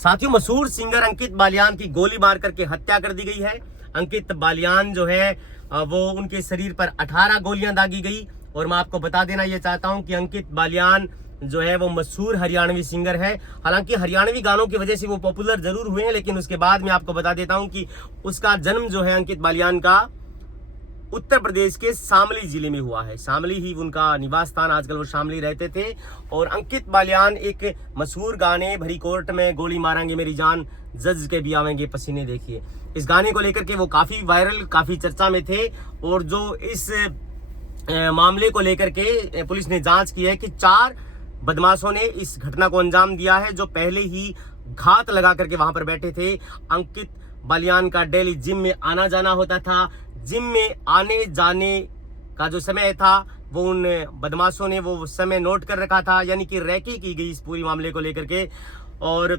साथियों, मशहूर सिंगर अंकित बालियान की गोली मार करके हत्या कर दी गई है। अंकित बालियान जो है वो उनके शरीर पर 18 गोलियां दागी गई। और मैं आपको बता देना ये चाहता हूं कि अंकित बालियान जो है वो मशहूर हरियाणवी सिंगर है। हालांकि हरियाणवी गानों की वजह से वो पॉपुलर जरूर हुए हैं, लेकिन उसके बाद मैं आपको बता देता हूं कि उसका जन्म जो है अंकित बालियान का उत्तर प्रदेश के शामली जिले में हुआ है। शामली ही उनका निवास स्थान, आजकल वो शामली रहते थे। और अंकित बालियान एक मशहूर गाने भरी कोर्ट में गोली मारेंगे मेरी जान, जज के भी आवेंगे पसीने, देखिए इस गाने को लेकर के वो काफी वायरल, काफी चर्चा में थे। और जो इस मामले को लेकर के पुलिस ने जांच की है कि 4 बदमाशों ने इस घटना को अंजाम दिया है, जो पहले ही घात लगा करके वहां पर बैठे थे। अंकित बालियान का डेली जिम में आना जाना होता था। जिम में आने जाने का जो समय था वो उन बदमाशों ने वो समय नोट कर रखा था, यानी कि रैकी की गई इस पूरी मामले को लेकर के। और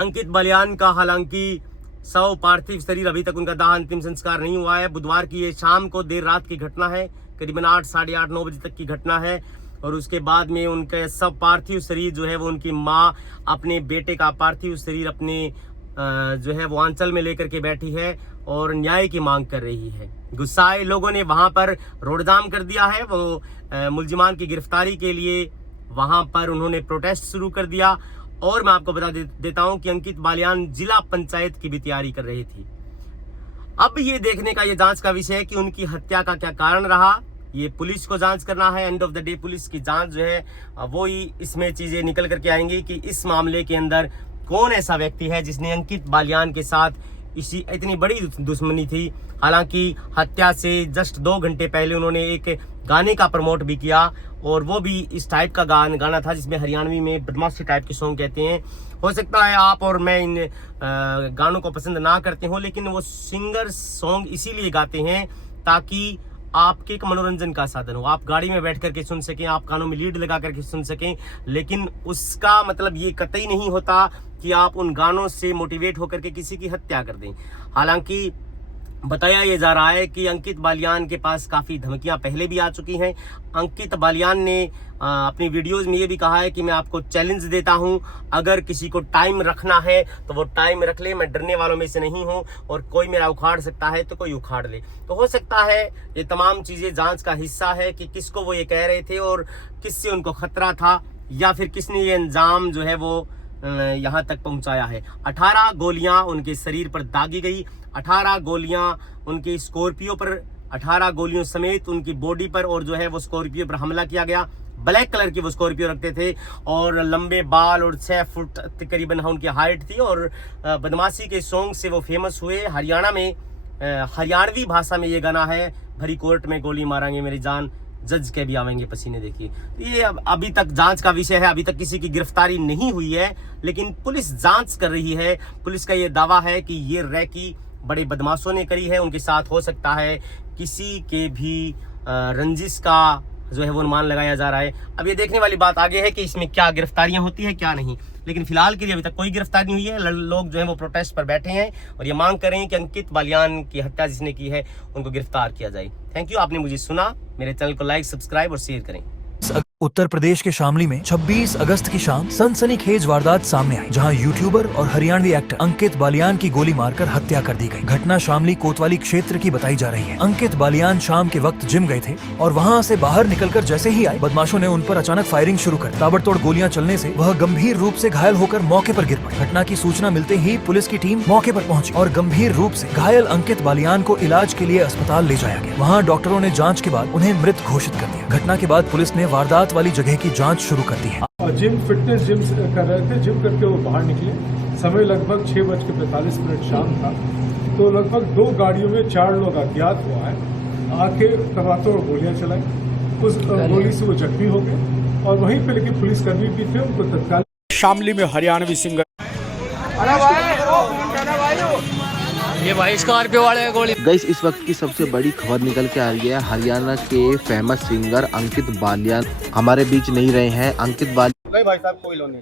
अंकित बालियान का हालांकि शव पार्थिव शरीर अभी तक उनका दाह अंतिम संस्कार नहीं हुआ है। बुधवार की ये शाम को देर रात की घटना है, करीबन 8, साढ़े 8, 9 बजे तक की घटना है। और उसके बाद में उनके सब पार्थिव शरीर जो है वो उनकी माँ अपने बेटे का पार्थिव शरीर अपने जो है वो आंचल में लेकर के बैठी है और न्याय की मांग कर रही है। गुस्साए लोगों ने वहां पर रोडजाम कर दिया है। वो मुलजिमान की गिरफ्तारी के लिए वहां पर उन्होंने प्रोटेस्ट शुरू कर दिया। और मैं आपको बता देता हूं कि अंकित बालियान जिला पंचायत की भी तैयारी कर रही थी। अब ये देखने का ये जांच का विषय है कि उनकी हत्या का क्या कारण रहा, ये पुलिस को जांच करना है। End of the day police की जांच जो है वो ही इसमें चीजें निकल करके आएंगी कि इस मामले के अंदर कौन ऐसा व्यक्ति है जिसने अंकित बालियान के साथ इतनी बड़ी दुश्मनी थी। हालांकि हत्या से जस्ट 2 घंटे पहले उन्होंने एक गाने का प्रमोट भी किया, और वो भी इस टाइप का गाना था जिसमें हरियाणवी में बदमाशी टाइप के सॉन्ग कहते हैं। हो सकता है आप और मैं इन गानों को पसंद ना करते हो, लेकिन वो सिंगर सॉन्ग इसीलिए गाते हैं ताकि आपके एक मनोरंजन का साधन हो, आप गाड़ी में बैठ करके सुन सकें, आप कानों में लीड लगा करके सुन सकें। लेकिन उसका मतलब ये कतई नहीं होता कि आप उन गानों से मोटिवेट होकर के किसी की हत्या कर दें। हालांकि बताया ये जा रहा है कि अंकित बालियान के पास काफ़ी धमकियां पहले भी आ चुकी हैं। अंकित बालियान ने अपनी वीडियोस में ये भी कहा है कि मैं आपको चैलेंज देता हूं, अगर किसी को टाइम रखना है तो वो टाइम रख ले, मैं डरने वालों में से नहीं हूं, और कोई मेरा उखाड़ सकता है तो कोई उखाड़ ले। तो हो सकता है ये तमाम चीज़ें जांच का हिस्सा है कि किसको वो ये कह रहे थे और किससे उनको खतरा था, या फिर किसने ये अंजाम जो है वो यहाँ तक पहुंचाया है। 18 गोलियां उनके शरीर पर दागी गई, 18 गोलियां उनकी स्कॉर्पियो पर, 18 गोलियों समेत उनकी बॉडी पर, और जो है वो स्कॉर्पियो पर हमला किया गया। ब्लैक कलर की वो स्कॉर्पियो रखते थे और लंबे बाल और 6 फुट तकरीबन उनकी हाइट थी। और बदमाशी के सॉन्ग से वो फेमस हुए। हरियाणा में हरियाणवी भाषा में ये गाना है, भरी कोर्ट में गोली मारेंगे मेरी जान, जज के भी आवेंगे पसीने, देखिए। ये अभी तक जांच का विषय है, अभी तक किसी की गिरफ्तारी नहीं हुई है, लेकिन पुलिस जांच कर रही है। पुलिस का ये दावा है कि ये रैकी बड़े बदमाशों ने करी है, उनके साथ हो सकता है किसी के भी रंजिश का जो है वो अनुमान लगाया जा रहा है। अब ये देखने वाली बात आगे है कि इसमें क्या गिरफ्तारियां होती है क्या नहीं, लेकिन फिलहाल के लिए अभी तक कोई गिरफ्तारी नहीं हुई है। लोग जो है वो प्रोटेस्ट पर बैठे हैं और ये मांग कर रहे हैं कि अंकित बालियान की हत्या जिसने की है उनको गिरफ्तार किया जाए। थैंक यू, आपने मुझे सुना। मेरे चैनल को लाइक, सब्सक्राइब और शेयर करें। उत्तर प्रदेश के शामली में 26 अगस्त की शाम सनसनीखेज वारदात सामने आई, जहां यूट्यूबर और हरियाणवी एक्टर अंकित बालियान की गोली मारकर हत्या कर दी गई। घटना शामली कोतवाली क्षेत्र की बताई जा रही है। अंकित बालियान शाम के वक्त जिम गए थे और वहां से बाहर निकलकर जैसे ही आए, बदमाशों ने उन पर अचानक फायरिंग शुरू कर। ताबड़तोड़ गोलियां चलने से वह गंभीर रूप से घायल होकर मौके पर गिर पड़े। घटना की सूचना मिलते ही पुलिस की टीम मौके पर पहुंची और गंभीर रूप से घायल अंकित बालियान को इलाज के लिए अस्पताल ले जाया गया। वहाँ डॉक्टरों ने जाँच के बाद उन्हें मृत घोषित कर दिया। घटना के बाद पुलिस ने वारदात वाली जगह की जांच शुरू कर दी है। जिम फिटनेस जिम कर रहे थे, जिम करके वो बाहर निकले। समय लगभग 6:45 शाम था। तो लगभग 2 गाड़ियों में 4 लोग अज्ञात हुआ है, आके तबातोड़ गोलियां चलाई। उस गोली से वो जख्मी हो गए और वहीं पे लेकिन पुलिसकर्मी भी थे, उनको तत्काल शामली में हरियाणवी सिंगर ये भाई स्कॉर्पियो वाले गोली। गाइस, इस वक्त की सबसे बड़ी खबर निकल के आ रही है। हरियाणा के फेमस सिंगर अंकित बालियान हमारे बीच नहीं रहे हैं। अंकित बालियान भाई साहब कोई लोग नहीं।